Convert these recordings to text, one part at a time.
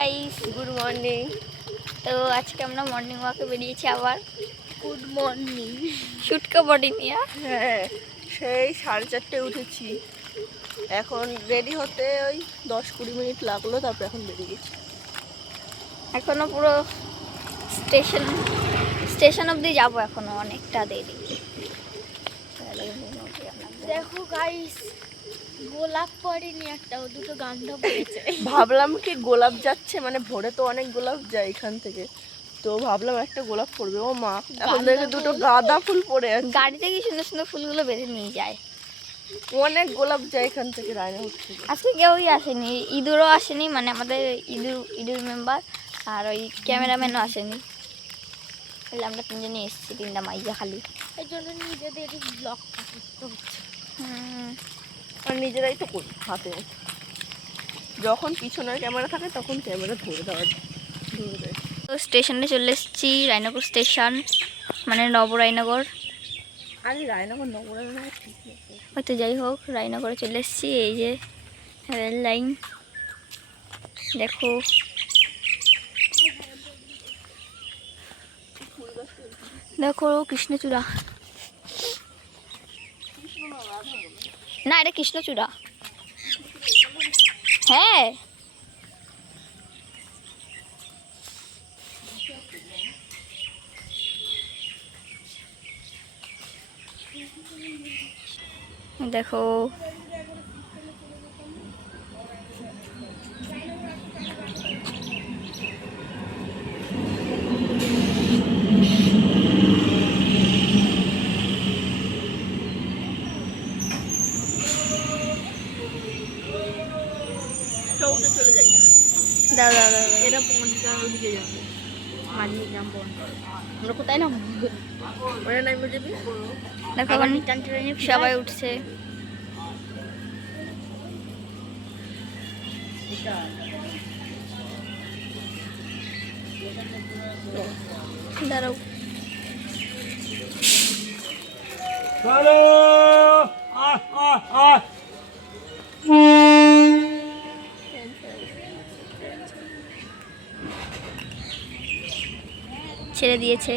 Guys, good morning. তো আজকে আমরা মর্নিং ওয়াকে বেরিয়েছি আবার গুড মর্নিং। শুটকা বডি নিয়ে। হ্যাঁ, সেই 4:30 উঠেছি। এখন রেডি হতে ওই 10-20 মিনিট লাগলো, তারপর এখন বেরিয়ে গেছি। এখনো পুরো স্টেশন অবধি যাবো, এখনো অনেকটা দেরি। দেখো গাইস, গোলাপ পড়েনি একটা, ও দুটো গান্ধা পড়েছে। ভাবলাম কি গোলাপ যাচ্ছে, মানে ভোরে তো অনেক গোলাপ যায় এখান থেকে, তো ভাবলাম একটা গোলাপ পড়বে। ও মা, এখন দেখে দুটো গাঁদা ফুল পড়ে আছে। গাড়িতে কি সুন্দর সুন্দর ফুলগুলো বেঁধে নিয়ে যায়। অনেক গোলাপ যায় এখান থেকে, রায়নাঘাট থেকে। আজকে কেউই আসেনি, ইঁদুরও আসেনি, মানে আমাদের ইঁদুর মেম্বার আর ওই ক্যামেরাম্যানও আসেনি। তাহলে আমরা তিনজনই এসেছি, তিনটা মাইয়া খালি। এই জন্য নিজেদেরই ব্লগটা করতে হচ্ছে। আর নিজেরাই তো করি হাতে। যখন পিছনের ক্যামেরা থাকে তখন ক্যামেরা ধরে দেওয়া যায়। তো স্টেশনে চলে এসেছি, রায়নগর স্টেশন, মানে নবরায়নগর। আরে রায়নগর নবরায়নগর ঠিক আছে। হয়তো যাই হোক, রায়নগরে চলে এসেছি। এই যে রেল লাইন দেখো। দেখো কৃষ্ণচূড়া, না এটা কৃষ্ণচূড়া। হ্যাঁ, দেখো চৌতে চলে যাই। দাদা দাদা এটা পঞ্চাশ ওদিকে যাবে। মাঝির নাম বন্ধ। আমরা কোথায় না ওরা নাই যাবি। দেখো এখন সবাই উঠছে। দাঁড়াও, ছেড়ে দিয়েছে।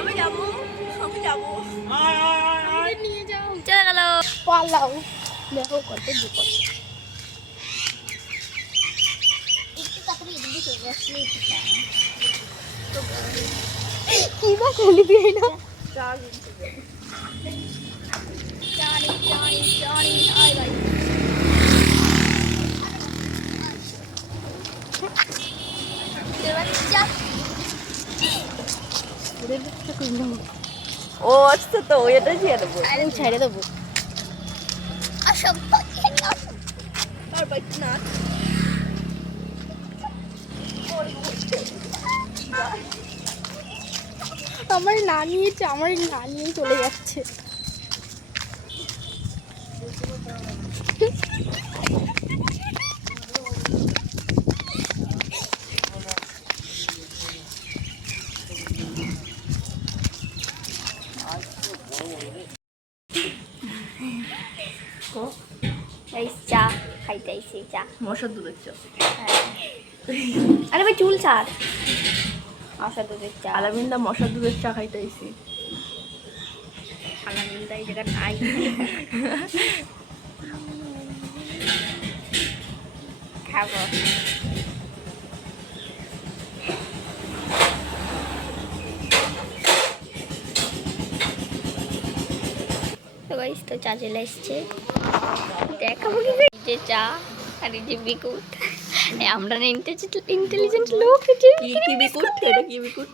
আমি যাবো, সঙ্গে যাবো। নিয়ে যাও, চলে গেল। পালাও। দেখো কত বিপদ। একটু তাড়াতাড়ি এদিকে চলে আসলে কি বা খেলি দিয়ে না। Johnny, hi guys. ও আচ্ছা, তো এটা দিয়ে দেবো। ছেড়ে দেবো। আর বাইক না। আমার না নিয়েছে, আমার না নিয়ে চলে যাচ্ছে। এই চা খাইতেছি, চা মশার দুধের চা। আরে ভাই চুল ছাড়। আশা দুধের চা, আলামিনদা মশার দুধের চা খাইতেছি। আলামিনদা এই জায়গা নাই। খাবো। তো গাইস, তো চা চলে এসছে, দেখাবো কি যে চা। আর এই যে বিকুট, আমরা না ইন্টেলিজেন্ট লোক। কি বিকুট? এটা কি বিকুট?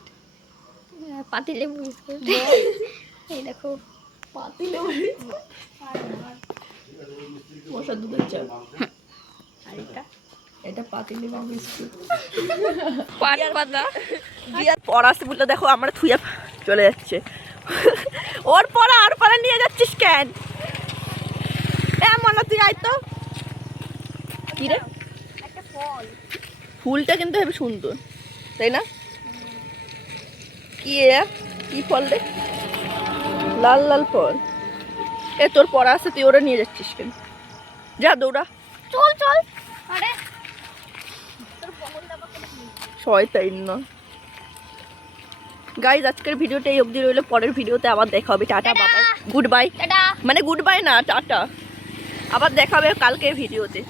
পাতিলেবু বিস্কুট। এই দেখো পাতিলেবু মশার দুধের চা। আর এটা এটা পাতিলেবুর বিস্কুট। পাট পাতা আর পড়াশে বললে দেখো আমরা থুয়ে চলে যাচ্ছে। ওর পড়া আর পড়া নিয়ে যাচ্ছিস কেন? মনে তুই আয় তো। কি রে? একটা ফল। ফুলটা কিন্তু হেবি সুন্দর, তাই না? কি কি ফল রে? লাল লাল ফল। তোর পড়া আছে, তুই ওরা নিয়ে যাচ্ছিস কেন? যা দৌড়া। চল চল। আরে তোর বগলটা আমাকে শয়তান না। গাইজ আজকের ভিডিওটা এই অবধি রইলো, পরের ভিডিওতে আবার দেখা হবে। টাটা বাবাই, গুড বাই। টাটা। মানে গুড বাই না, টাটা। আবার দেখা হবে কালকের ভিডিওতে।